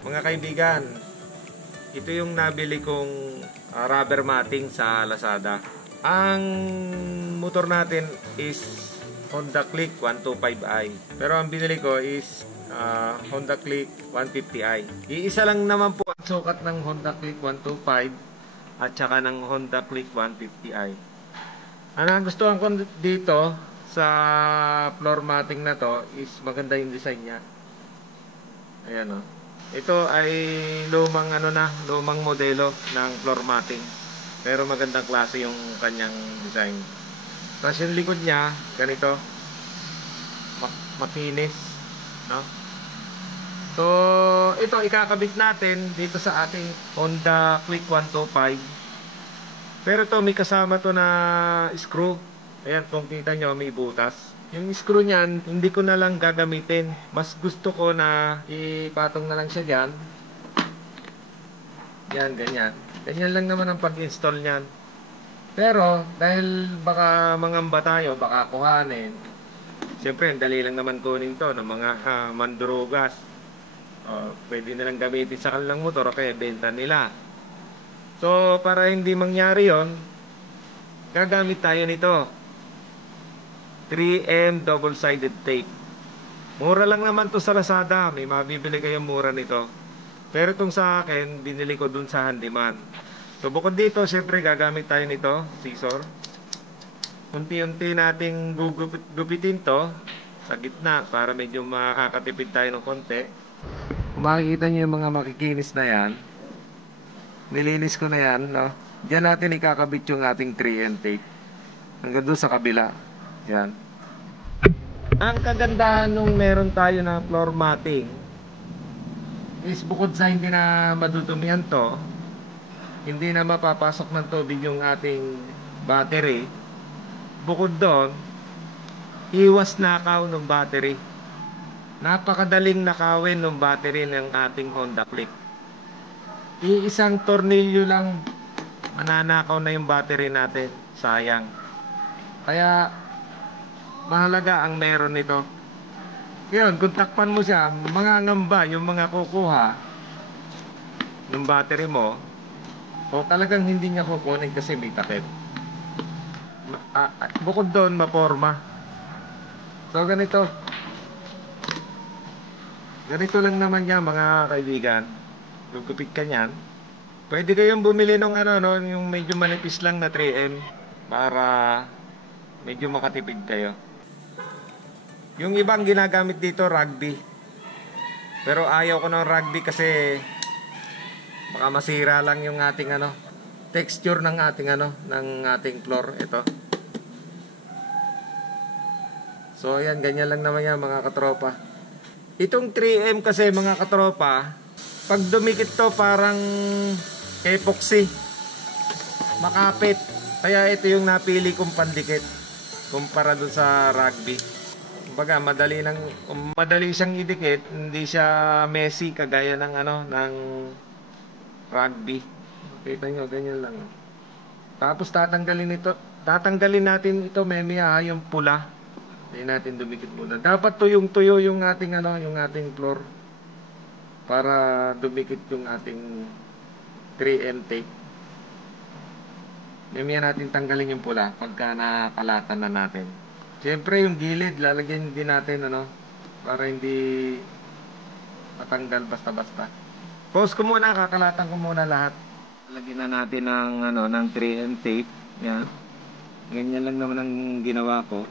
Mga kaibigan, ito yung nabili kong rubber matting sa Lazada. Ang motor natin is Honda Click 125i. Pero ang binili ko is Honda Click 150i. Iisa lang naman po ang sukat ng Honda Click 125 at saka ng Honda Click 150i. Ang nagustuhan ko dito sa floor matting na to is maganda yung design niya. Ayan o. Ito ay lumang lumang modelo ng floor matting. Pero magandang klase yung kanyang design. Tapos yung likod niya, ganito. Makinis, no? So, ito ikakabit natin dito sa ating Honda Click 125. Pero ito may kasama to na screw. Ayan, kung kita nyo may butas. Yung screw niyan, hindi ko na lang gagamitin. Mas gusto ko na ipatong na lang siya dyan. Yan, ganyan. Ganyan lang naman ang pag-install niyan. Pero, dahil baka mangamba tayo, baka kuhanin. Siyempre, dali lang naman kunin to ng mga mandurugas. Pwede na lang gamitin sa kanilang motor o kaya benta nila. So, para hindi mangyari yon, gagamit tayo nito. 3M double-sided tape. Mura lang naman to sa Lazada. May mabibili kayong mura nito. Pero itong sa akin, binili ko dun sa handyman. So bukod dito, syempre gagamit tayo nito, scissor. Unti-unti nating gupitin to sa gitna para medyo makakatipid tayo ng konti. Kung makikita nyo yung mga makikinis na yan, nilinis ko na yan, no? Diyan natin ikakabit yung ating 3M tape. Hanggang doon sa kabila. Yan. Ang kagandahan nung meron tayo na floor matting is bukod sa hindi na madudumihan to, hindi na mapapasok ng tubig yung ating battery. Bukod doon, iwas nakaw ng battery. Napakadaling nakawin ng battery ng ating Honda Click. Iisang tornilyo lang mananakaw na yung battery natin. Sayang. Kaya mahalaga ang meron nito. Ngayon, kung takpan mo siya, mangangamba yung mga kukuha ng battery mo, o talagang hindi niya kukunin kasi may takip. Bukod doon, maporma. So, ganito. Ganito lang naman yan, mga kaibigan. Gugupit ka niyan. Pwede kayong bumili ng yung medyo manipis lang na 3M para medyo makatipid kayo. Yung ibang ginagamit dito, rugby. Pero ayaw ko ng rugby kasi baka masira lang yung ating texture ng ating floor. Ito. So ayan, ganyan lang naman yan mga katropa. Itong 3M kasi mga katropa, pag dumikit to parang epoxy. Makapit. Kaya ito yung napili kong pandikit kumpara dun sa rugby. Kumbaga madali siyang idikit, hindi siya messy kagaya ng ng rugby. Kita nyo, ganyan lang. Tapos tatanggalin natin ito memya yung pula. Hindi natin dumikit muna. Dapat tuyong-tuyo yung ating yung ating floor para dumikit yung ating 3M tape. Memya natin tanggalin yung pula pagka nakalatan na natin. Siyempre yung gilid lalagyan din natin para hindi matanggal basta-basta. Pause ko muna, kakalatan ko muna lahat. Lagyan na natin ng 3M tape. Yan. Ganyan lang naman ang ginawa ko.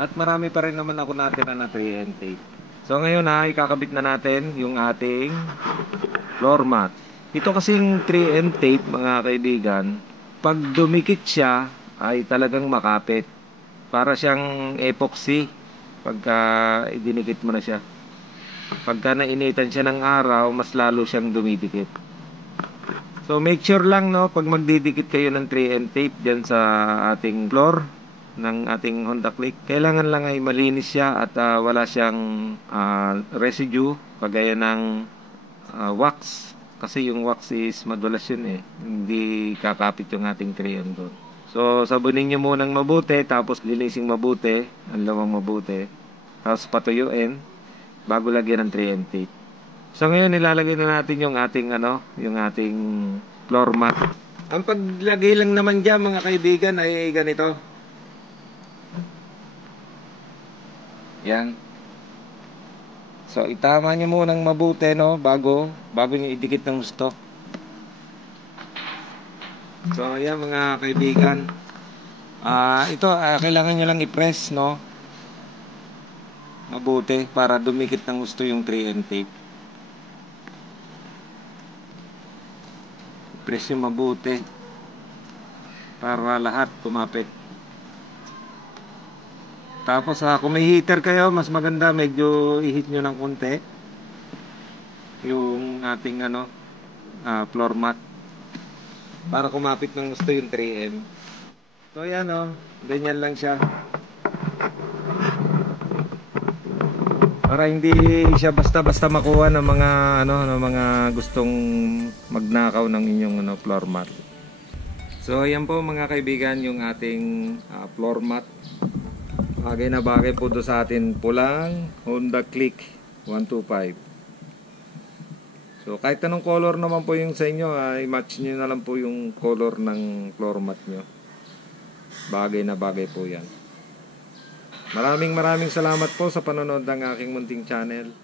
At marami pa rin naman ako natira na 3M tape. So ngayon ikakabit na natin yung ating floor mat. Ito kasing 3M tape mga kaibigan, pag dumikit siya ay talagang makapit. Para siyang epoxy pagka idinikit mo na siya. Pagka nainitan siya ng araw, mas lalo siyang dumidikit. So make sure lang pag magdidikit kayo ng 3M tape dyan sa ating floor ng ating Honda Click, kailangan lang ay malinis siya at wala siyang residue kagaya ng wax. Kasi yung wax is madulas yun hindi kakapit yung ating 3M doon. So sabunin nyo munang mabuti, tapos linising mabuti, ang lawang mabuti, tapos patuyuin. bago lagyan ng 3M tape. So ngayon nilalagay na natin yung ating yung ating floor mat. Ang paglagay lang naman diyan mga kaibigan ay ganito. Yan. So itama niyo munang mabuti bago niyo idikit ng gusto. So ayan mga kaibigan. Ito kailangan niyo lang i-press mabuti para dumikit ng gusto yung 3M tape. Press nyo mabuti para lahat kumapit. Tapos kung may heater kayo, mas maganda medyo i-heat nyo ng konti yung ating floor mat para kumapit ng gusto yung 3M. So yan ganyan lang siya. Para hindi siya basta-basta makuha ng mga ng mga gustong magnakaw ng inyong floor mat. So ayan po mga kaibigan yung ating floor mat. Bagay na bagay po do sa atin, pulang Honda Click 125. So kahit anong color naman po yung sa inyo, i-match nyo na lang po yung color ng floor mat nyo. Bagay na bagay po yan. Maraming salamat po sa panonood ng aking munting channel.